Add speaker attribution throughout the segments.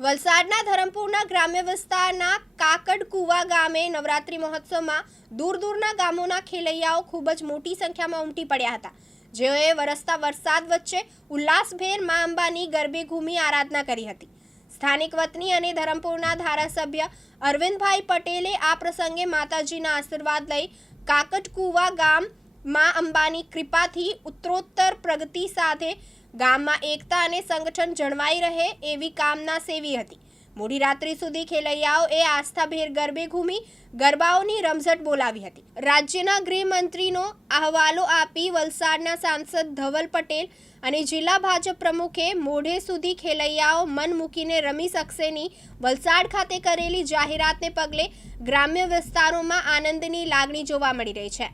Speaker 1: વલસાડના ધરમપુરના ગ્રામ્ય વિસ્તારના કાકડકુવા ગામે નવરાત્રિ મહોત્સવમાં દૂર દૂરના ગામોના ખેલૈયાઓ ખૂબ જ મોટી સંખ્યામાં ઉમટી પડ્યા હતા. જેઓએ વરસતા વરસાદ વચ્ચે ઉલ્લાસભેર મા અંબાની ગરબે ઘૂમી આરાધના કરી હતી. સ્થાનિક વતની અને ધરમપુરના ધારાસભ્ય અરવિંદભાઈ પટેલે આ પ્રસંગે માતાજીના આશીર્વાદ લઈ કાકડકુવા ગામ મા અંબાની કૃપાથી ઉત્તરોત્તર પ્રગતિ સાથે ગામમાં એકતા અને સંગઠન જળવાઈ રહે એવી કામના સેવી હતી. મોડી રાત્રિ સુધી ખેલૈયાઓ એ આસ્થાભેર ગરબે ઘૂમી ગરબાઓની રમઝટ બોલાવી હતી. રાજ્યના ગૃહમંત્રીનો અહેવાલો આપી વલસાડના સાંસદ ધવલ પટેલ અને જિલ્લા ભાજપ પ્રમુખે મોઢે સુધી ખેલૈયાઓ મન મૂકીને રમી શકશેની વલસાડ ખાતે કરેલી જાહેરાતને પગલે ગ્રામ્ય વિસ્તારોમાં આનંદની લાગણી જોવા મળી રહી છે.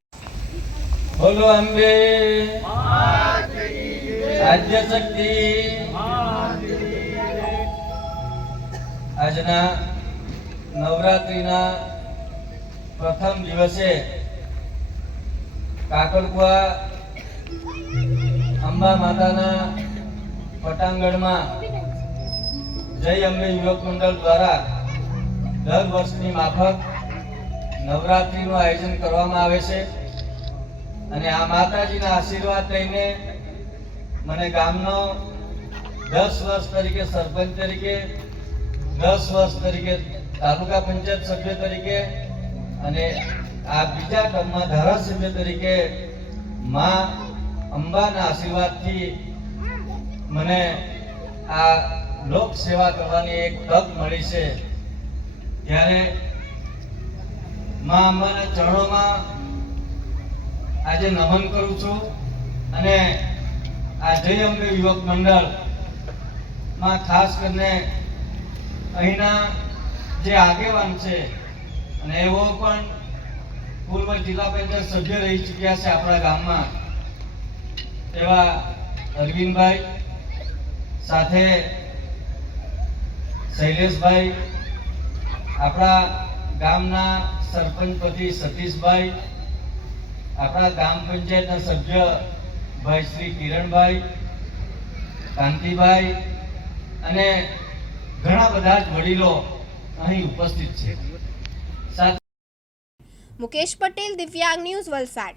Speaker 2: બોલો અંબે. આદ્ય શક્તિ. આજના નવરાત્રિના પ્રથમ દિવસે કાકડકુવા અંબા માતાના પટાંગણમાં જય અંબે યુવક મંડળ દ્વારા દર વર્ષની માફક નવરાત્રિનું આયોજન કરવામાં આવે છે. અને આ માતાજીના આશીર્વાદ લઈને મને ગામનો દસ વર્ષ તરીકે સરપંચ તરીકે, દસ વર્ષ તરીકે તાલુકા પંચાયત સભ્ય તરીકે અને આ બીજા ક્રમમાં ધારાસભ્ય તરીકે માં અંબાના આશીર્વાદથી મને આ લોક સેવા કરવાની એક તક મળી છે. ત્યારે માં અંબાના ચરણોમાં આજે નમન કરું છું અને જય અંબે યુવક મંડળમાં ખાસ કરીને અહીંના જે આગેવાન છે અને એવો પણ પૂર્વ જિલ્લા પંચાયત સભ્ય રહી ચૂક્યા છે આપણા ગામમાં. એવા અરવિંદભાઈ સાથે શૈલેષભાઈ, આપણા ગામના સરપંચપતિ સતીશભાઈ, આપણા ગ્રામ પંચાયતના સભ્ય ભાઈ શ્રી કિરણભાઈ કાંતિભાઈ અને ઘણા બધા જ વડીલો અહીં ઉપસ્થિત છે.
Speaker 1: મુકેશ પટેલ, દિવ્યાંગ ન્યૂઝ વલસાડ.